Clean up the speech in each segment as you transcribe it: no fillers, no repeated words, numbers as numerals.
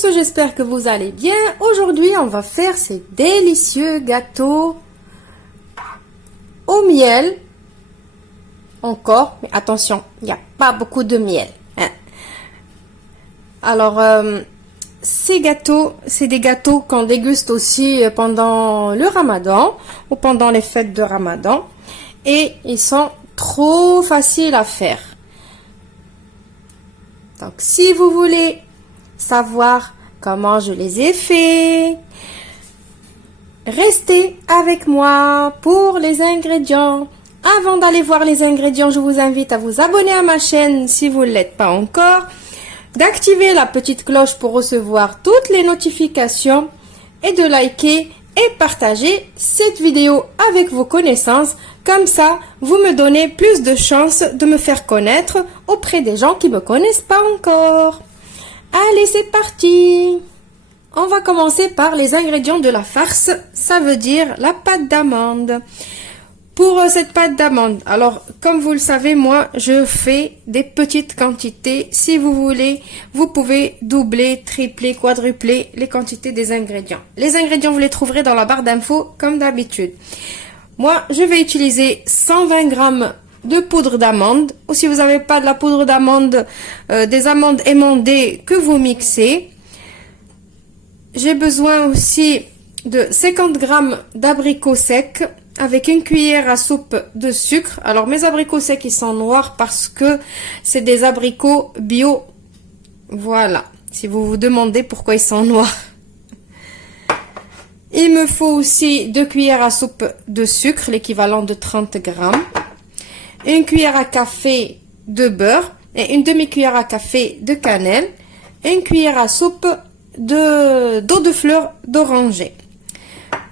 tous, j'espère que vous allez bien. Aujourd'hui, on va faire ces délicieux gâteaux au miel. Encore, mais attention, il n'y a pas beaucoup de miel. Hein. Alors, ces gâteaux, c'est des gâteaux qu'on déguste aussi pendant le Ramadan ou pendant les fêtes de Ramadan. Et ils sont trop faciles à faire. Donc, si vous voulez savoir comment je les ai faits, restez avec moi pour les ingrédients. Avant d'aller voir les ingrédients, je vous invite à vous abonner à ma chaîne si vous ne l'êtes pas encore, d'activer la petite cloche pour recevoir toutes les notifications et de liker et partager cette vidéo avec vos connaissances. Comme ça, vous me donnez plus de chances de me faire connaître auprès des gens qui ne me connaissent pas encore. Allez, c'est parti! On va commencer par les ingrédients de la farce, ça veut dire la pâte d'amande. Pour cette pâte d'amande, alors comme vous le savez, moi je fais des petites quantités. Si vous voulez, vous pouvez doubler, tripler, quadrupler les quantités des ingrédients. Les ingrédients, vous les trouverez dans la barre d'infos comme d'habitude. Moi, je vais utiliser 120 g de poudre d'amande, ou si vous n'avez pas de la poudre d'amande, des amandes émondées que vous mixez. J'ai besoin aussi de 50 g d'abricots secs avec une cuillère à soupe de sucre. Alors mes abricots secs, ils sont noirs parce que c'est des abricots bio. Voilà, si vous vous demandez pourquoi ils sont noirs. Il me faut aussi 2 cuillères à soupe de sucre, l'équivalent de 30 g. Une cuillère à café de beurre et une demi-cuillère à café de cannelle. Une cuillère à soupe d'eau de fleur d'oranger.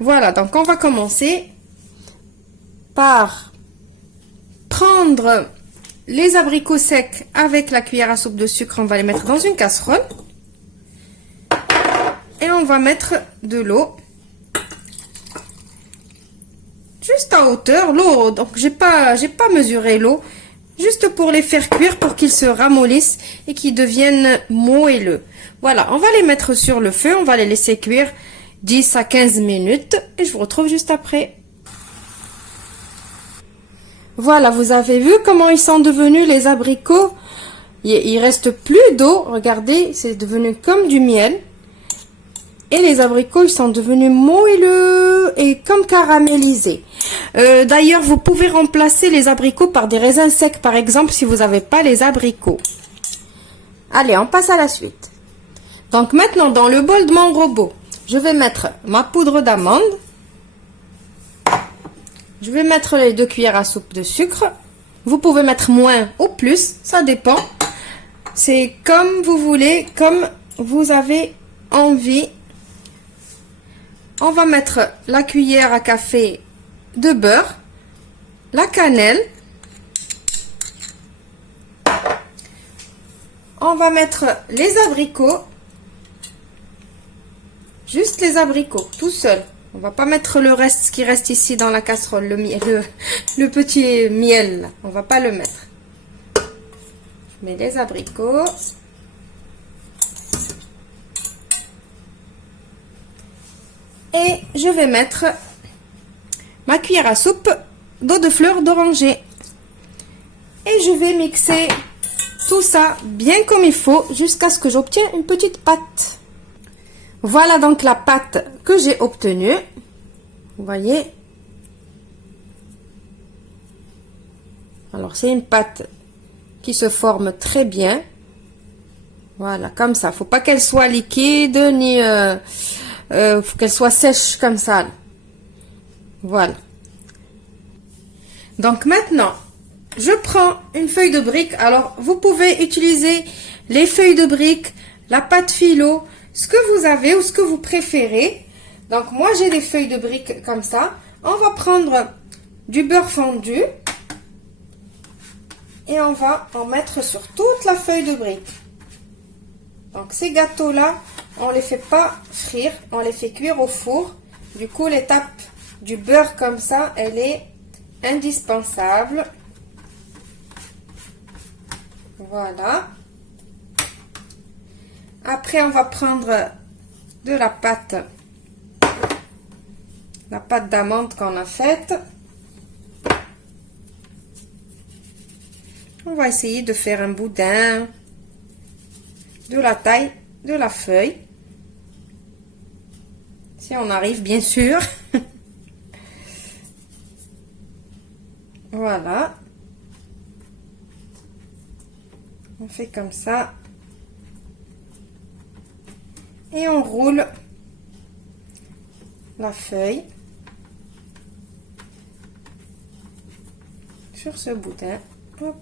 Voilà, donc on va commencer par prendre les abricots secs avec la cuillère à soupe de sucre. On va les mettre dans une casserole. Et on va mettre de l'eau. Juste à hauteur, l'eau, donc j'ai pas mesuré l'eau, juste pour les faire cuire, pour qu'ils se ramollissent et qu'ils deviennent moelleux. Voilà, on va les mettre sur le feu, on va les laisser cuire 10 à 15 minutes et je vous retrouve juste après. Voilà, vous avez vu comment ils sont devenus les abricots. Il reste plus d'eau, regardez, c'est devenu comme du miel. Et les abricots, ils sont devenus moelleux et comme caramélisés. D'ailleurs, vous pouvez remplacer les abricots par des raisins secs, par exemple, si vous n'avez pas les abricots. Allez, on passe à la suite. Donc maintenant, dans le bol de mon robot, je vais mettre ma poudre d'amande. Je vais mettre les 2 cuillères à soupe de sucre. Vous pouvez mettre moins ou plus, ça dépend. C'est comme vous voulez, comme vous avez envie. On va mettre la cuillère à café de beurre, la cannelle. On va mettre les abricots, juste les abricots, tout seul. On va pas mettre le reste qui reste ici dans la casserole, le petit miel, là. On va pas le mettre. Je mets les abricots. Et je vais mettre ma cuillère à soupe d'eau de fleur d'oranger. Et je vais mixer tout ça bien comme il faut jusqu'à ce que j'obtienne une petite pâte. Voilà donc la pâte que j'ai obtenue. Vous voyez. Alors c'est une pâte qui se forme très bien. Voilà, comme ça. Faut pas qu'elle soit liquide ni... faut qu'elle soit sèche comme ça. Voilà. Donc maintenant, je prends une feuille de brique. Alors, vous pouvez utiliser les feuilles de brique, la pâte philo, ce que vous avez ou ce que vous préférez. Donc, moi, j'ai des feuilles de brique comme ça. On va prendre du beurre fondu et on va en mettre sur toute la feuille de brique. Donc, ces gâteaux-là, on les fait pas frire, on les fait cuire au four. Du coup, l'étape du beurre comme ça, elle est indispensable. Voilà. Après, on va prendre de la pâte d'amande qu'on a faite. On va essayer de faire un boudin de la taille de la feuille. Si on arrive, bien sûr. Voilà. On fait comme ça. Et on roule la feuille sur ce boudin. Hop.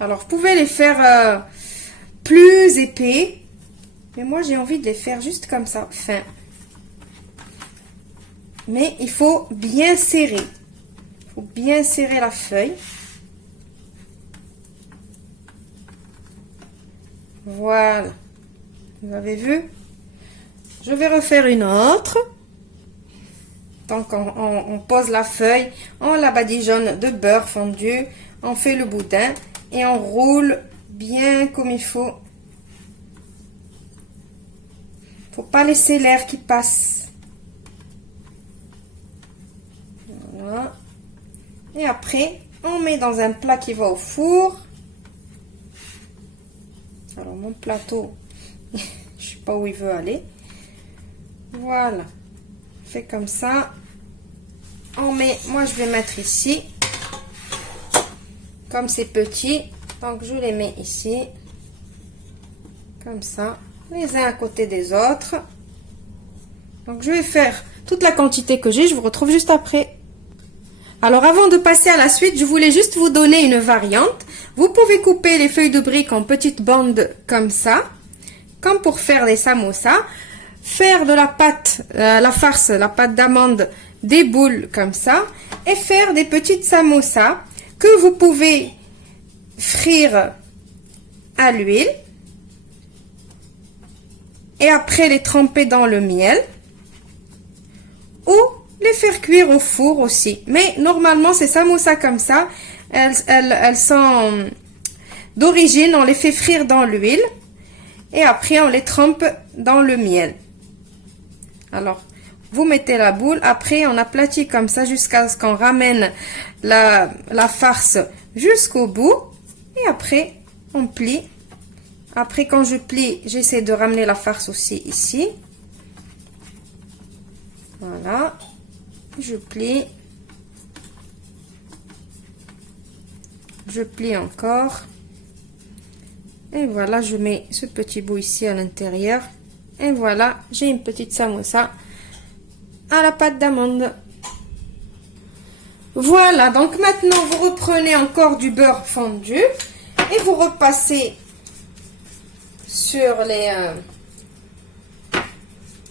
Alors, vous pouvez les faire plus épais, mais moi j'ai envie de les faire juste comme ça, fin. Mais il faut bien serrer. Il faut bien serrer la feuille. Voilà. Vous avez vu? Je vais refaire une autre. Donc, on pose la feuille, on la badigeonne de beurre fondu, on fait le boudin et on roule bien comme il faut. Faut pas laisser l'air qui passe. Voilà. Et après, on met dans un plat qui va au four. Alors, mon plateau, je sais pas où il veut aller. Voilà. On fait comme ça. On met, moi je vais mettre ici. Comme c'est petit, donc je les mets ici. Comme ça. Les uns à côté des autres. Donc je vais faire toute la quantité que j'ai. Je vous retrouve juste après. Alors avant de passer à la suite, je voulais juste vous donner une variante. Vous pouvez couper les feuilles de briques en petites bandes comme ça. Comme pour faire des samosas. Faire de la pâte, la farce, la pâte d'amande, des boules comme ça. Et faire des petites samosas que vous pouvez frire à l'huile. Et après les tremper dans le miel. Ou les faire cuire au four aussi. Mais normalement, ces samosas comme ça, elles sont d'origine, on les fait frire dans l'huile. Et après, on les trempe dans le miel. Alors, vous mettez la boule. Après, on aplatit comme ça jusqu'à ce qu'on ramène la farce jusqu'au bout. Et après, on plie. Après, quand je plie, j'essaie de ramener la farce aussi ici. Voilà. Je plie. Je plie encore. Et voilà, je mets ce petit bout ici à l'intérieur. Et voilà, j'ai une petite samosa à la pâte d'amande. Voilà, donc maintenant vous reprenez encore du beurre fondu et vous repassez sur les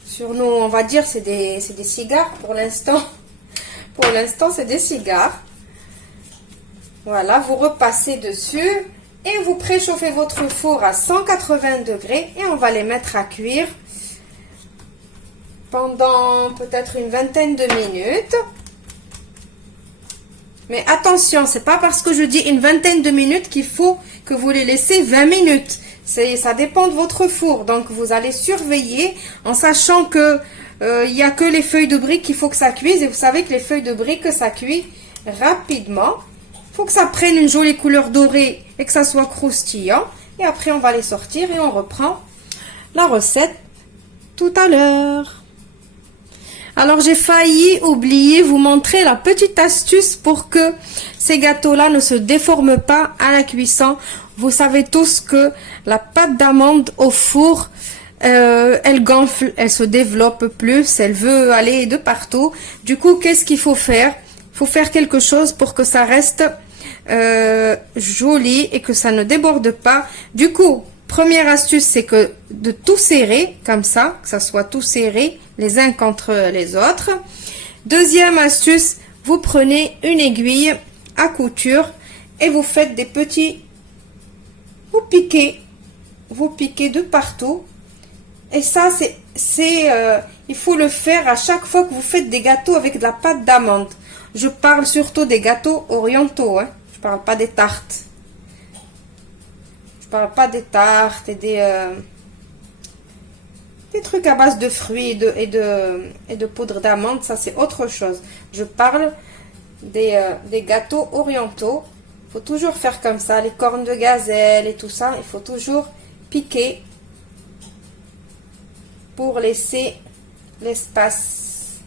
sur nos, on va dire, c'est des cigares pour l'instant. Pour l'instant, c'est des cigares. Voilà, vous repassez dessus et vous préchauffez votre four à 180 degrés et on va les mettre à cuire pendant peut-être une vingtaine de minutes. Mais attention, c'est pas parce que je dis une vingtaine de minutes qu'il faut que vous les laissez 20 minutes. Ça dépend de votre four. Donc, vous allez surveiller en sachant que il n'y a que les feuilles de briques qu'il faut que ça cuise. Et vous savez que les feuilles de briques, ça cuit rapidement. Il faut que ça prenne une jolie couleur dorée et que ça soit croustillant. Et après, on va les sortir et on reprend la recette tout à l'heure. Alors, j'ai failli oublier vous montrer la petite astuce pour que ces gâteaux-là ne se déforment pas à la cuisson. Vous savez tous que la pâte d'amande au four, elle gonfle, elle se développe plus, elle veut aller de partout. Du coup, qu'est-ce qu'il faut faire? Il faut faire quelque chose pour que ça reste joli et que ça ne déborde pas. Du coup, première astuce, c'est que de tout serrer comme ça, que ça soit tout serré les uns contre les autres. Deuxième astuce, vous prenez une aiguille à couture et vous faites des petits, vous piquez de partout. Et ça, il faut le faire à chaque fois que vous faites des gâteaux avec de la pâte d'amande. Je parle surtout des gâteaux orientaux, hein. Je parle pas des tartes. Je parle pas des tartes et des trucs à base de fruits et de poudre d'amande, ça c'est autre chose. Je parle des gâteaux orientaux. Il faut toujours faire comme ça, les cornes de gazelle et tout ça. Il faut toujours piquer pour laisser l'espace,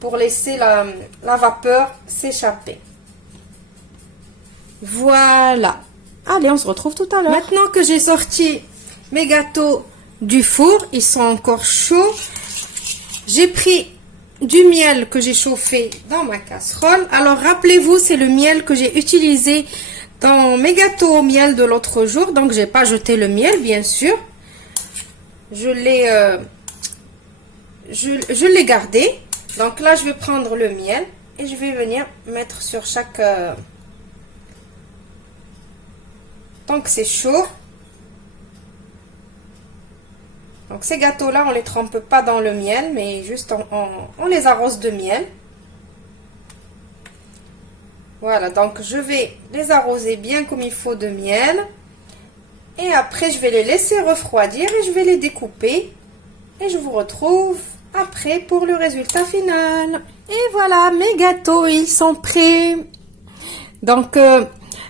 pour laisser la vapeur s'échapper. Voilà. Allez, on se retrouve tout à l'heure. Maintenant que j'ai sorti mes gâteaux du four, ils sont encore chauds. J'ai pris du miel que j'ai chauffé dans ma casserole. Alors, rappelez-vous, c'est le miel que j'ai utilisé dans mes gâteaux au miel de l'autre jour. Donc, j'ai pas jeté le miel, bien sûr. Je l'ai gardé. Donc là, je vais prendre le miel et je vais venir mettre sur chaque... Tant que c'est chaud. Donc ces gâteaux-là, on les trempe pas dans le miel, mais juste on les arrose de miel. Voilà, donc je vais les arroser bien comme il faut de miel. Et après, je vais les laisser refroidir et je vais les découper. Et je vous retrouve après pour le résultat final. Et voilà, mes gâteaux, ils sont prêts. Donc,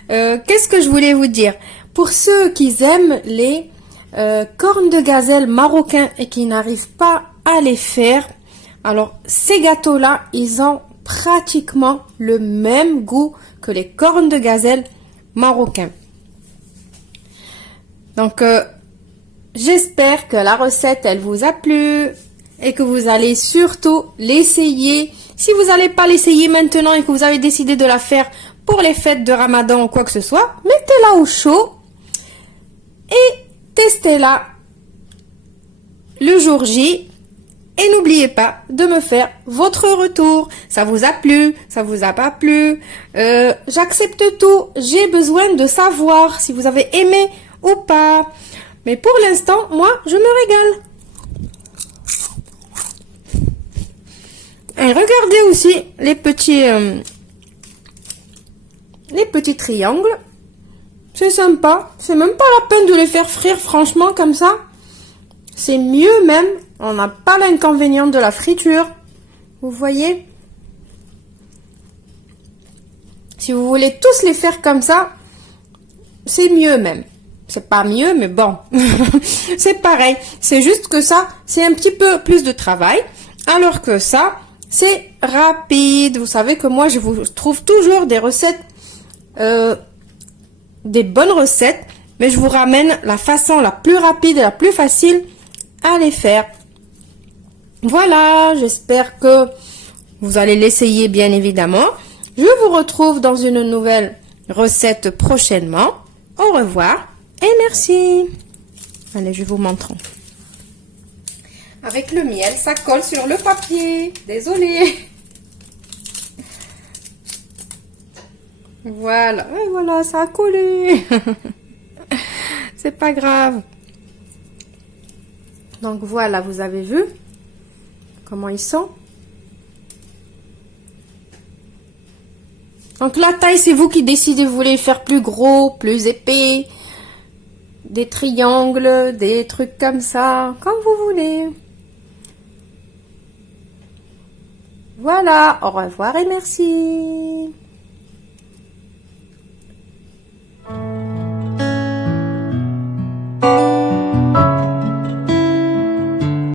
qu'est-ce que je voulais vous dire? Pour ceux qui aiment les cornes de gazelle marocains et qui n'arrivent pas à les faire, alors ces gâteaux-là, ils ont pratiquement le même goût que les cornes de gazelle marocains. Donc, j'espère que la recette, elle vous a plu et que vous allez surtout l'essayer. Si vous n'allez pas l'essayer maintenant et que vous avez décidé de la faire pour les fêtes de Ramadan ou quoi que ce soit, mettez-la au chaud et testez-la le jour J. Et n'oubliez pas de me faire votre retour. Ça vous a plu? Ça vous a pas plu? J'accepte tout. J'ai besoin de savoir si vous avez aimé ou pas. Mais pour l'instant, moi, je me régale. Et regardez aussi les petits triangles. C'est sympa. C'est même pas la peine de les faire frire, franchement, comme ça. C'est mieux même. On n'a pas l'inconvénient de la friture. Vous voyez? Si vous voulez tous les faire comme ça, c'est mieux même. C'est pas mieux, mais bon. C'est pareil. C'est juste que ça, c'est un petit peu plus de travail. Alors que ça, c'est rapide. Vous savez que moi, je vous trouve toujours des recettes, des bonnes recettes. Mais je vous ramène la façon la plus rapide et la plus facile à les faire. Voilà, j'espère que vous allez l'essayer bien évidemment. Je vous retrouve dans une nouvelle recette prochainement. Au revoir et merci. Allez, je vous montre. Avec le miel, ça colle sur le papier. Désolée. Voilà, et voilà, ça a collé. C'est pas grave. Donc voilà, vous avez vu comment ils sont. Donc la taille, c'est vous qui décidez. Vous voulez faire plus gros, plus épais, des triangles, des trucs comme ça, comme vous voulez. Voilà, au revoir et merci.